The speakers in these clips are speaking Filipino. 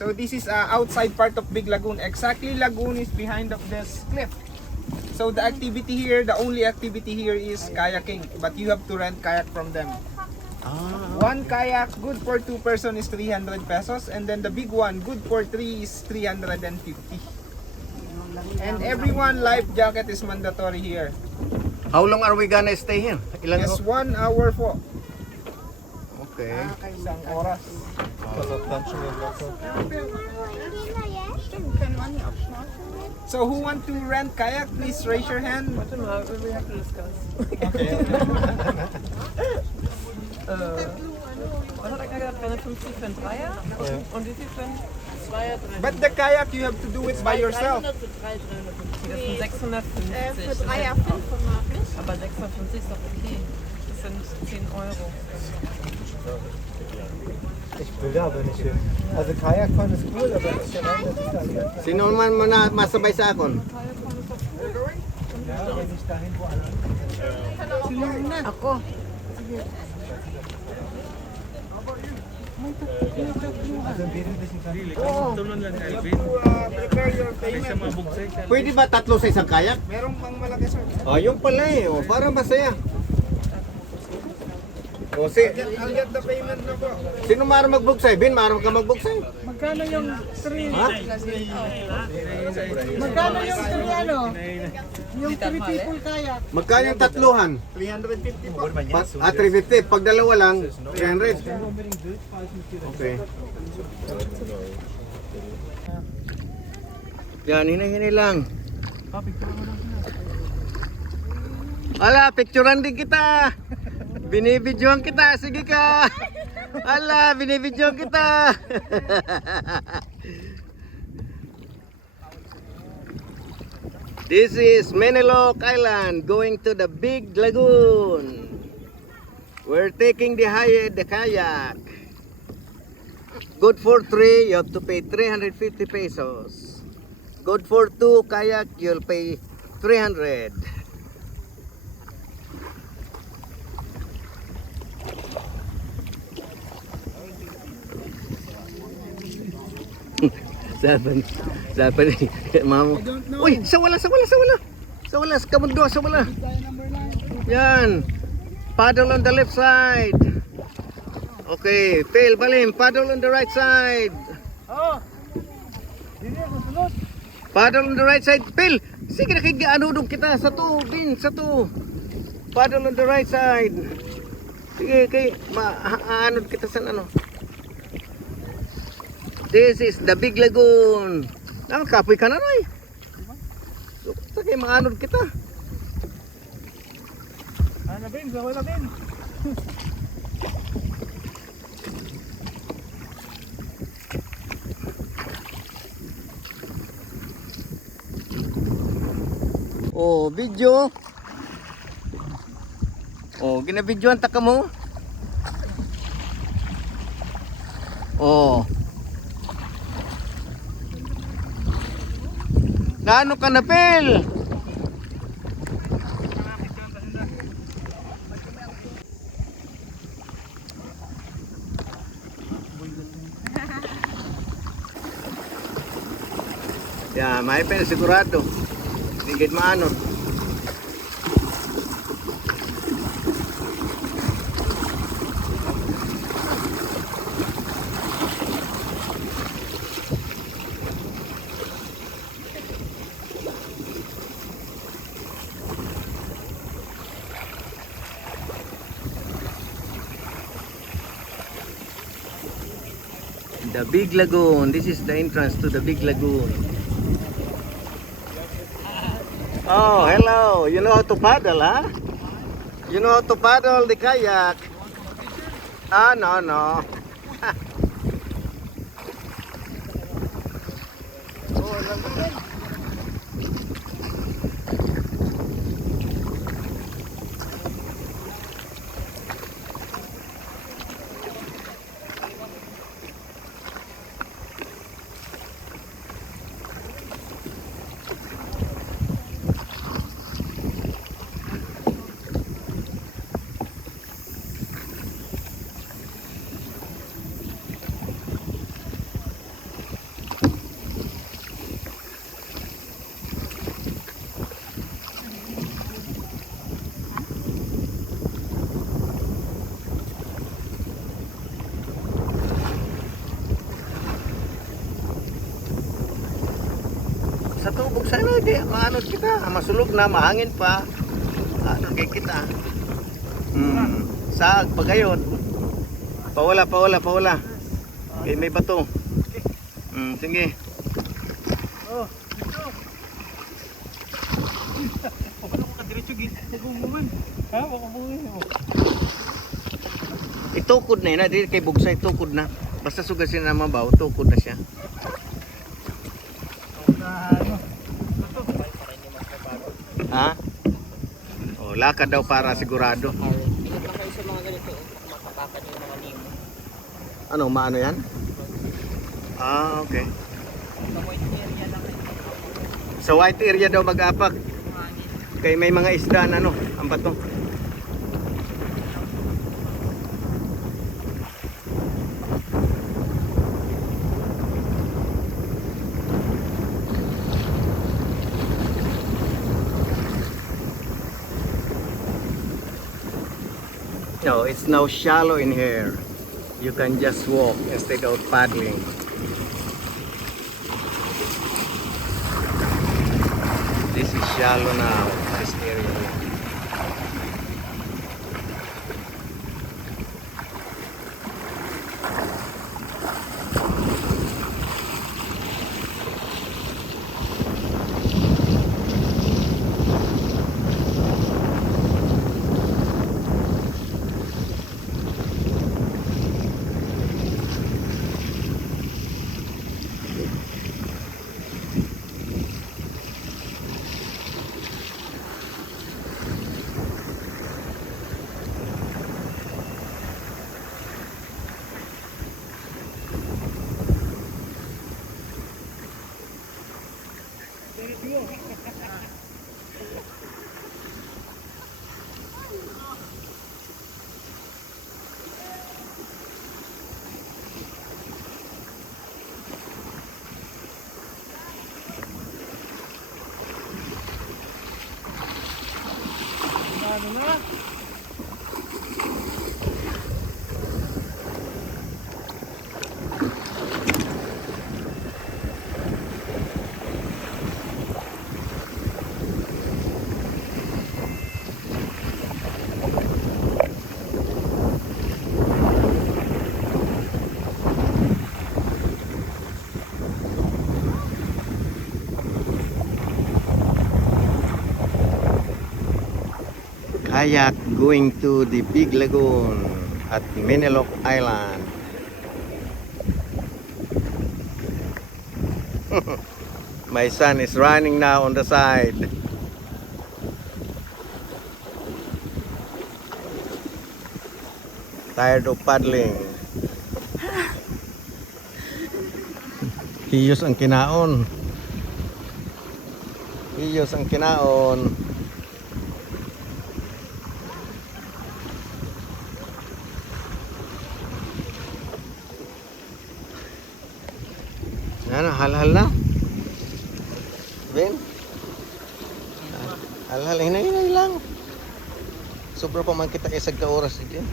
So this is outside part of Big Lagoon. Exactly Lagoon is behind of this cliff. So the activity here, the only activity here is kayaking, but you have to rent kayak from them. One kayak good for 2 person is 300 pesos, and then the big one good for 3 is 350. And everyone life jacket is mandatory here. How long are we gonna stay here? Ilan Yes, 1 hour po. Okay. Isang oras. So who want to rent kayak? Please raise your hand. Warte mal, we have to discuss. Okay. Was hat er gesagt? 350 für einen Dreier? Und wie viel für einen Zweier? But the kayak you have to do it by yourself. Das sind 650. Für Dreier 500, nicht? Aber 650 ist doch okay. Das sind 10 Euro. Ich will da aber nicht hin. Also Kajakfahren ist cool, aber das ist ja rein, das ist da hier. Sino man muna masabay sa akon? Ja, aber nicht dahin, wo alle Ako. Also im Wesentlichen kann ich Prepare your payment. Pwede ba tatlo sa isang kayak? Merong pang malaki sir. Yung pala eh. Oh, parang masaya. O, I'll get the payment na po. sino mara magbuksay? Bin, mara ka magbuksay? Magkano yung 3? Ha? Magkano yung 3 ano? Yung 3 people kayak? Magkano yung tatluhan? 350 po. 350. Pag dalawa lang, 300. Okay. Yan, hini-hini lang. Ala, picturean din kita. Binibidyohan kita. Sige ka. Ala, binibidyohan kita. This is Menilok Island going to the Big Lagoon. We're taking the kayak. Good for 3, you have to pay 350 pesos. Good for 2 kayak, you'll pay 300. Sabi ni mamo. Uy, sa wala. Kamundo, sa wala. Yan. Paddle on the left side. Okay, Phil, balim. Paddle on the right side. Paddle on the right side. Phil, sige na kaya anudong kita sa to. Bin, sa to. Paddle on the right side. Sige, kay maanod kita sa ano. This is the Big Lagoon. Kapoy ka na rin. Sige, maanod kita. Ano bin, wala bin. Oh, video. Oh, ginabidyoan ta ka mo. Oh. Naano ka na, Pel? Yeah, may Pel, sigurado. Tigid maano. The Big Lagoon. This is the entrance to the Big Lagoon. Oh, hello. You know how to paddle, huh? You know how to paddle the kayak? Ah, no. Sa tubog sana di maanod kita. Masulog na, mahangin pa. Ano kay kita? Saag pa gayon. Pawala. Okay, may bato. Sige. Oh, dito. Ano ko diretso gid? Nagumungan. Ha, makamungan mo. Itukod na yun. Di kay bugsa itukod na. Basta sugasin na mabaw, tukod na siya. Ha? Oh, lakad daw para sigurado. Ingat lang kayo sa mga ganito. Makapakan yung mga nemo. Ano, maano yan? Ah, okay. Sa white area lang kayo. Sa white area daw mag-apak. Kay may mga isda na ano, ang bato. No, it's now shallow in here. You can just walk instead of paddling. This is shallow now, this area. Kayak going to the big lagoon at Menelok Island. My son is running now on the side. Tired of paddling. Hiyos ang kinaon. Hiyos ang kinaon. Ano, hal-hal na? Ben? Hal-hal, hinay-hinay lang. Sobra pa man kita isag ka oras dyan.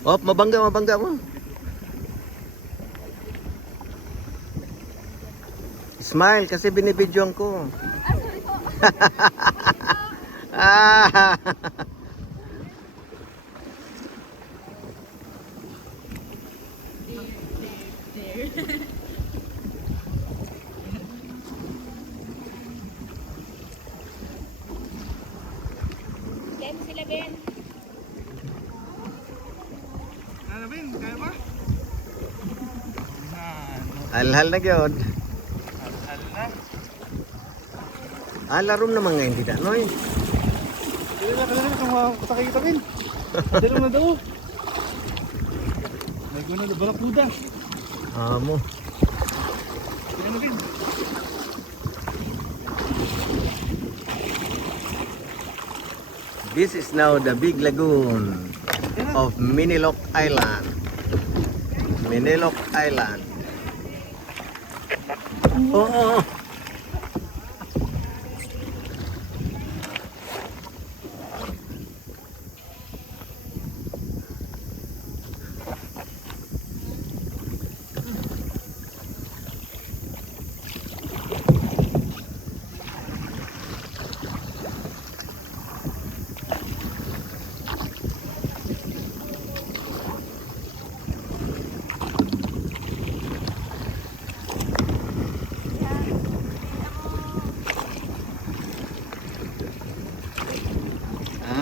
Oh, mabangga mo. Smile kasi binibidyoan ko. Ah. Sila Ben. Ano Ben, kaya ba? Alhal na gyud. Hal na. Larom naman nga hindi na, noy. Dili na kung kasakay kita Ben. Dili na daw. May guna na barakuda. Amo. Ano Ben? This is now the big lagoon of Minilok Island. Minilok Island. Oh.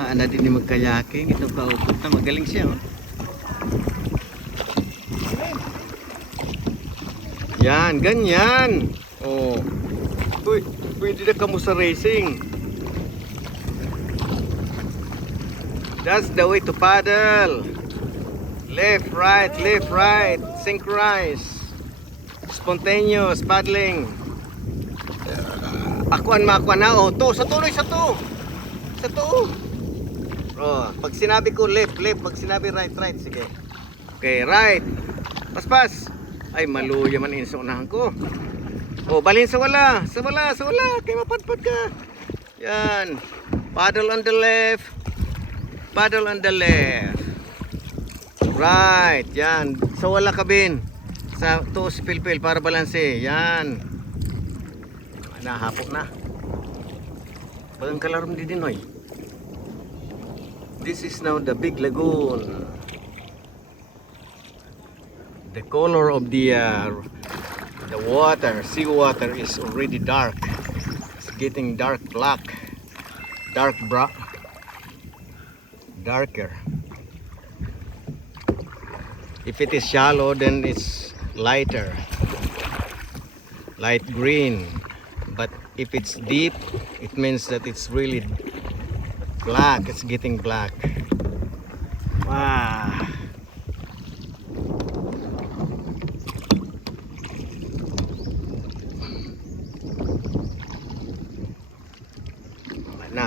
Ana din ni magkayaking itong kaupot na magaling siya oh. Yan, ganyan. Oh. Uy, pwede na kamo sa racing. That's the way to paddle. Left, right, synchronize. Spontaneous paddling. Akuan na oh. To, sa tuloy sa to. Sa to. Oh, pag sinabi ko left, pag sinabi right, sige. Okay, right. Paspas. Ay, maluya man sa unahan ko. Oh, balhin sa wala. Kay mapadpad ka. Yan. Paddle on the left. Right, yan. Sa wala ka bin. Sa to pilpil para balanse. Yan. Nahapok na. Bagang kalarom di din, oy. This is now the big lagoon. The color of the water, seawater is already dark. It's getting dark black, darker. If it is shallow, then it's lighter, light green. But if it's deep, it means that it's really black. It's getting black. Wow.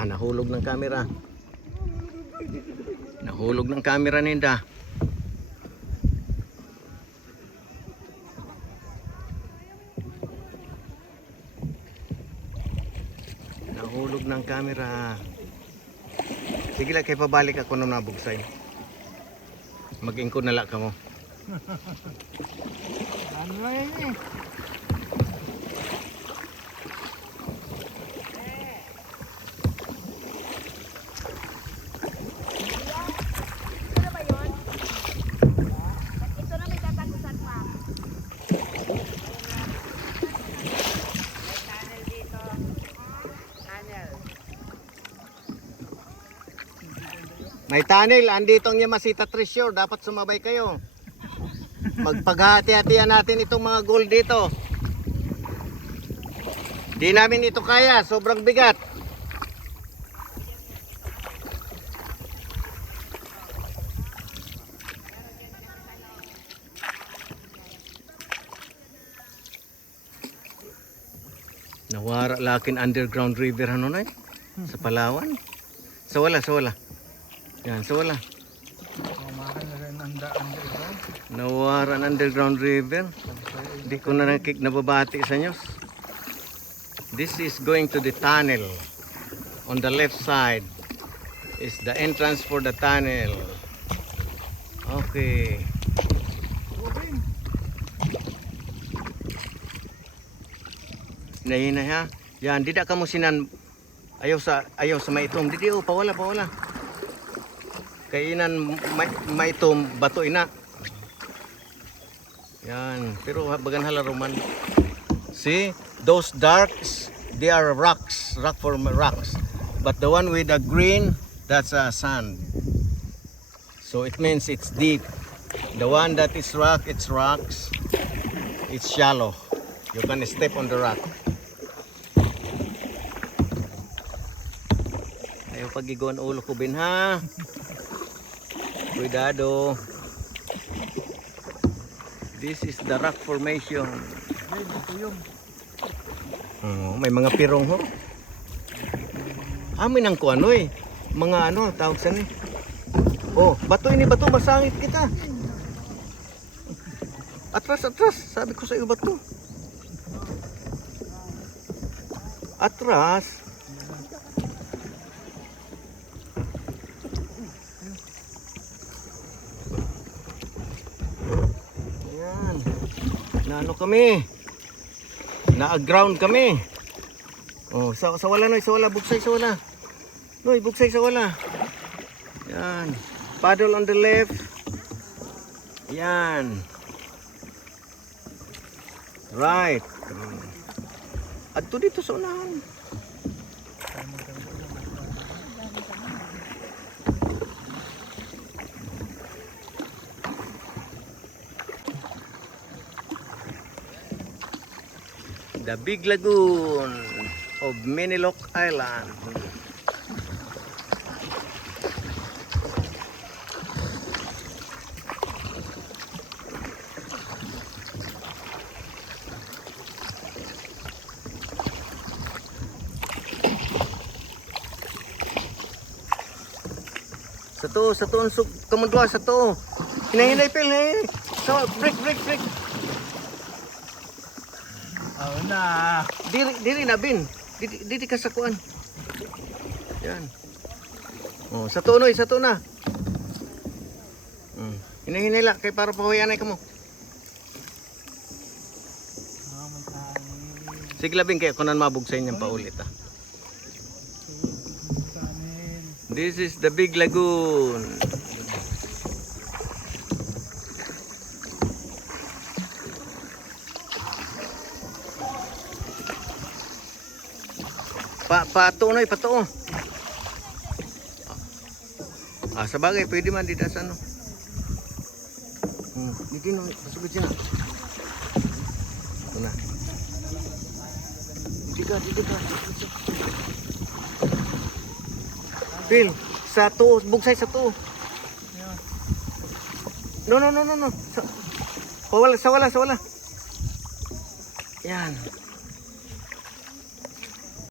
Nahulog ng camera. Nahulog ng camera ninda. Nahulog ng camera. Sige lang, kay pabalik ako nung nabugsay. Mag-ingko na lang ka mo. Ano yan eh? Ito na ba yun? Ito na may tatagusan pa. May tunnel dito. Tunnel. May tunnel, andito ang Yamasita Treasure. Dapat sumabay kayo. Magpaghati-hatian natin itong mga gold dito. Di namin ito kaya, sobrang bigat. Nawara lakin underground river ano na sa Palawan. Sa wala. Yan, sa wala. Kumakan na rin ang daan dito. Nawara ang underground river. Di ko na nababati sa inyo. This is going to the tunnel. On the left side is the entrance for the tunnel. Okay. Nahin na ha. Yan, di da ka mo sinan. Ayaw sa maitom. Di pawala. Kainan maitom bato ina. Yan, pero bagan halaruman. See, those darks, they are rocks, rock rocks. But the one with the green, that's sand. So it means it's deep. The one that is rock, it's rocks. It's shallow. You can step on the rock. Ayaw pagigawan ulo ko bin ha. Cuidado. This is the rock formation. Oh, may mga pirong ho. Amin ang kuanoy. mga ano, tawag sa ni. Oh, bato ini bato, masangit kita. Atras, atras. Sabi ko sa iyo bato. Atras. Ayan. Naano kami? Na-ground kami. Oh, sa wala noy, sa wala, buksay sa wala. Noy, buksay sa wala. Yan. Paddle on the left. Yan. Right. Adto dito sa unahan. The Big Lagoon of Minilok Island. Sa to, kamundwa sa to. Hinahinay pil, eh. So, break. Oh, na. Diri na bin. Diri ka sa kuan. Yan. Oh, sa to noy, sa to na. Hinahinay la kay para pahuyanay ka mo. Sige labing kay kunan mabugsay niyang paulit ah. This is the Big Lagoon. Patunoy, patuo. Ah, sa bagay, pwede man dito sa ano. Dito no, pasugod siya na. Ito na. Dito ka. Phil, sa to, bugsay sa to. No. Sa wala. Yan.